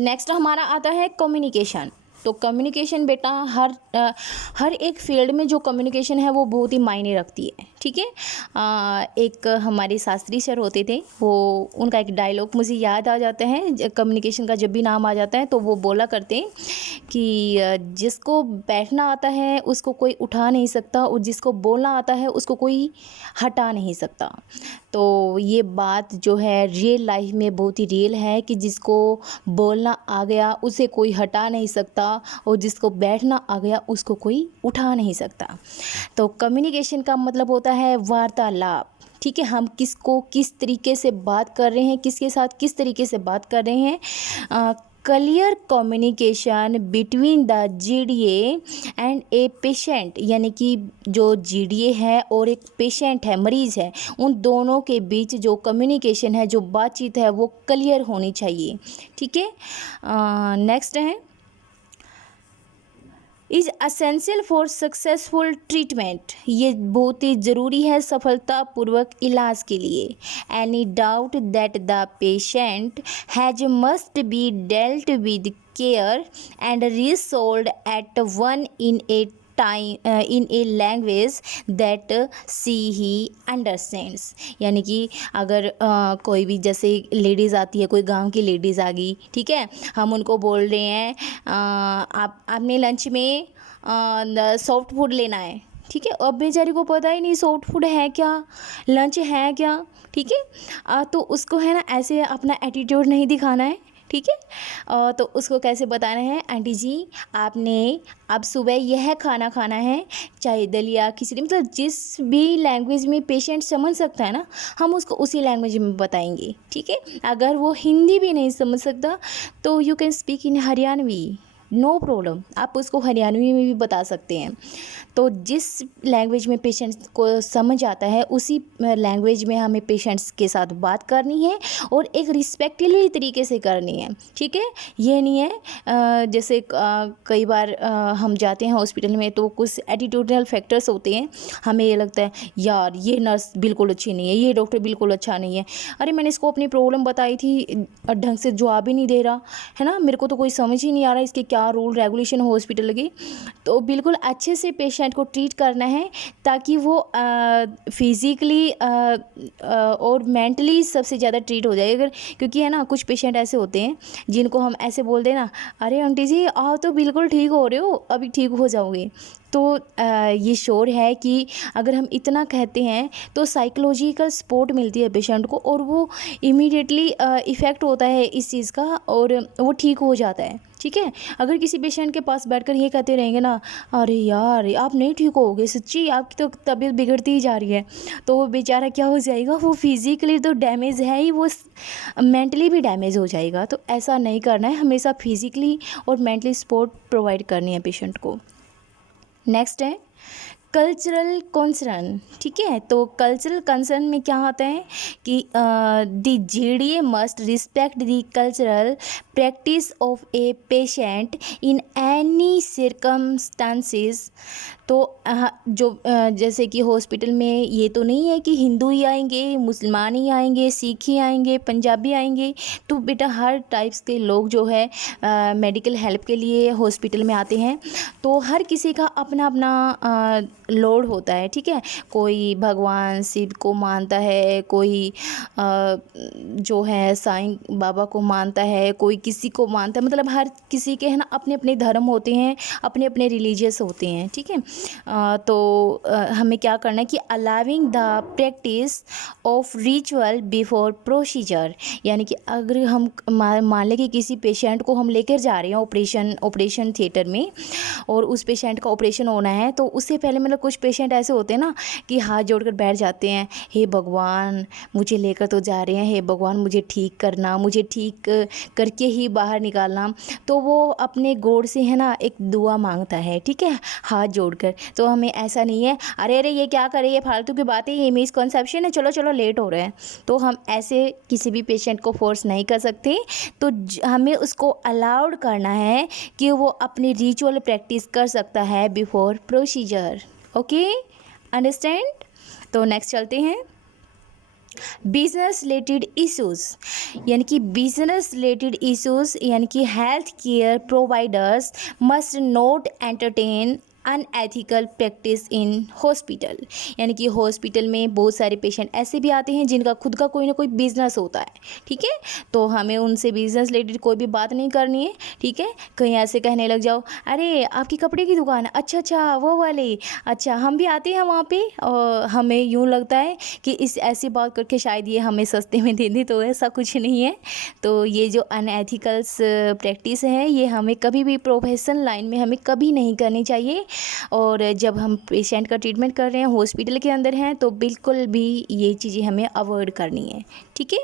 Next हमारा आता है कम्युनिकेशन। तो कम्युनिकेशन बेटा हर एक फील्ड में जो कम्युनिकेशन है वो बहुत ही मायने रखती है, ठीक है। एक हमारे शास्त्री सर होते थे, वो उनका एक डायलॉग मुझे याद आ जाता है, कम्युनिकेशन का जब भी नाम आ जाता है तो वो बोला करते हैं कि जिसको बैठना आता है उसको कोई उठा नहीं सकता, और जिसको बोलना आता है उसको कोई हटा नहीं सकता। तो ये बात जो है रियल लाइफ में बहुत ही रियल है कि जिसको बोलना आ गया उसे कोई हटा नहीं सकता, और जिसको बैठना आ गया उसको कोई उठा नहीं सकता। तो कम्युनिकेशन का मतलब होता है वार्तालाप, ठीक है। हम किसको किस तरीके से बात कर रहे हैं, किसके साथ किस तरीके से बात कर रहे हैं। Clear communication between the GDA and a patient, यानी कि जो जीडीए है और एक पेशेंट है, मरीज़ है, उन दोनों के बीच जो कम्युनिकेशन है, जो बातचीत है, वो क्लियर होनी चाहिए, ठीक है। नेक्स्ट है is essential for successful treatment. ये बहुत ही ज़रूरी है सफलतापूर्वक इलाज के लिए। Any doubt that the patient has must be dealt with care and resolve at one in a time in a language that she he understands. यानी कि अगर कोई भी जैसे लेडीज़ आती है, कोई गांव की लेडीज़ आ गई, ठीक है, हम उनको बोल रहे हैं आपने लंच में सॉफ्ट फूड लेना है, ठीक है। अब बेचारी को पता ही नहीं सॉफ्ट फूड है क्या, लंच है क्या, ठीक है। तो उसको है ना ऐसे अपना एटीट्यूड नहीं दिखाना है, ठीक है। तो उसको कैसे बताना है, आंटी जी आपने अब सुबह यह खाना खाना है, चाहे दलिया खिचड़ी, मतलब जिस भी लैंग्वेज में पेशेंट समझ सकता है ना, हम उसको उसी लैंग्वेज में बताएंगे, ठीक है। अगर वो हिंदी भी नहीं समझ सकता तो you can speak in Haryanvi, no problem, आप उसको हरियाणवी में भी बता सकते हैं। तो जिस लैंग्वेज में पेशेंट्स को समझ आता है उसी लैंग्वेज में हमें पेशेंट्स के साथ बात करनी है, और एक रिस्पेक्टफुली तरीके से करनी है, ठीक है। ये नहीं है जैसे कई बार हम जाते हैं हॉस्पिटल में तो कुछ एटीट्यूडल फैक्टर्स होते हैं, हमें ये लगता है यार ये नर्स बिल्कुल अच्छी नहीं है, ये डॉक्टर बिल्कुल अच्छा नहीं है, अरे मैंने इसको अपनी प्रॉब्लम बताई थी ढंग से जवाब ही नहीं दे रहा है ना, मेरे को तो कोई समझ ही नहीं आ रहा इसके क्या रूल रेगुलेशन हो हॉस्पिटल की। तो बिल्कुल अच्छे से पेशेंट को ट्रीट करना है ताकि वो फिज़िकली और मेंटली सबसे ज़्यादा ट्रीट हो जाए। अगर क्योंकि है ना कुछ पेशेंट ऐसे होते हैं जिनको हम ऐसे बोल दें ना, अरे आंटी जी आप तो बिल्कुल ठीक हो रहे हो, अभी ठीक हो जाओगे, तो ये श्योर है कि अगर हम इतना कहते हैं तो साइकोलॉजिकल सपोर्ट मिलती है पेशेंट को, और वो इमीडिएटली इफ़ेक्ट होता है इस चीज़ का, और वो ठीक हो जाता है, ठीक है। अगर किसी पेशेंट के पास बैठकर ये कहते रहेंगे ना, अरे यार आप नहीं ठीक होगे, सच्ची आपकी तो तबीयत बिगड़ती ही जा रही है, तो वो बेचारा क्या हो जाएगा, वो फिज़िकली तो डैमेज है ही, वो मेंटली भी डैमेज हो जाएगा। तो ऐसा नहीं करना है, हमेशा फिज़िकली और मेंटली सपोर्ट प्रोवाइड करनी है पेशेंट को। नेक्स्ट है कल्चरल कंसर्न, ठीक है। तो कल्चरल कंसर्न में क्या होता है कि the GDA must respect the cultural practice of a patient in any circumstances. तो जैसे कि हॉस्पिटल में ये तो नहीं है कि हिंदू ही आएंगे, मुसलमान ही आएंगे, सिख ही आएंगे, पंजाबी आएंगे। तो बेटा हर टाइप्स के लोग जो है मेडिकल हेल्प के लिए हॉस्पिटल में आते हैं। तो हर किसी का अपना अपना लॉर्ड होता है, ठीक है। कोई भगवान शिव को मानता है, कोई जो है साईं बाबा को मानता है, कोई किसी को मानता है, मतलब हर किसी के है ना अपने अपने धर्म होते हैं, अपने अपने रिलीजियस होते हैं, ठीक है। तो हमें क्या करना है कि allowing the practice of ritual before procedure, यानी कि अगर हम मान लें कि किसी पेशेंट को हम लेकर जा रहे हैं ऑपरेशन थिएटर में, और उस पेशेंट का ऑपरेशन होना है, तो उससे पहले मतलब कुछ पेशेंट ऐसे होते हैं ना कि हाथ जोड़कर बैठ जाते हैं, हे भगवान मुझे लेकर तो जा रहे हैं, हे भगवान मुझे ठीक करना, मुझे ठीक करके ही बाहर निकालना। तो वो अपने गॉड से है ना एक दुआ मांगता है, ठीक है, हाथ जोड़कर। तो हमें ऐसा नहीं है अरे अरे ये क्या करे, ये फालतू की बातें, ये मिसकंसेप्शन है, चलो चलो लेट हो रहे हैं। तो हम ऐसे किसी भी पेशेंट को फोर्स नहीं कर सकते। तो हमें उसको अलाउड करना है कि वो अपनी रिचुअल प्रैक्टिस कर सकता है बिफोर प्रोसीजर। Okay, understand. तो नेक्स्ट चलते हैं बिजनेस रिलेटेड इश्यूज़, यानी कि बिजनेस रिलेटेड इश्यूज़ यानी कि health care providers must not entertain unethical practice in hospital, यानी कि हॉस्पिटल में बहुत सारे पेशेंट ऐसे भी आते हैं जिनका खुद का कोई ना कोई बिजनेस होता है, ठीक है। तो हमें उनसे बिजनेस रिलेटेड कोई भी बात नहीं करनी है, ठीक है। कहीं ऐसे कहने लग जाओ, अरे आपकी कपड़े की दुकान, अच्छा अच्छा वो वाले, अच्छा हम भी आते हैं वहाँ पे, और हमें यूँ लगता है कि इस ऐसी बात करके शायद ये हमें सस्ते में दे दें, तो ऐसा कुछ नहीं है। तो ये जो अनएथिकल्स प्रैक्टिस है ये हमें कभी भी प्रोफेशनल लाइन में हमें कभी नहीं करनी चाहिए। और जब हम पेशेंट का ट्रीटमेंट कर रहे हैं, हॉस्पिटल के अंदर हैं, तो बिल्कुल भी ये चीज़ें हमें अवॉइड करनी है, ठीक है।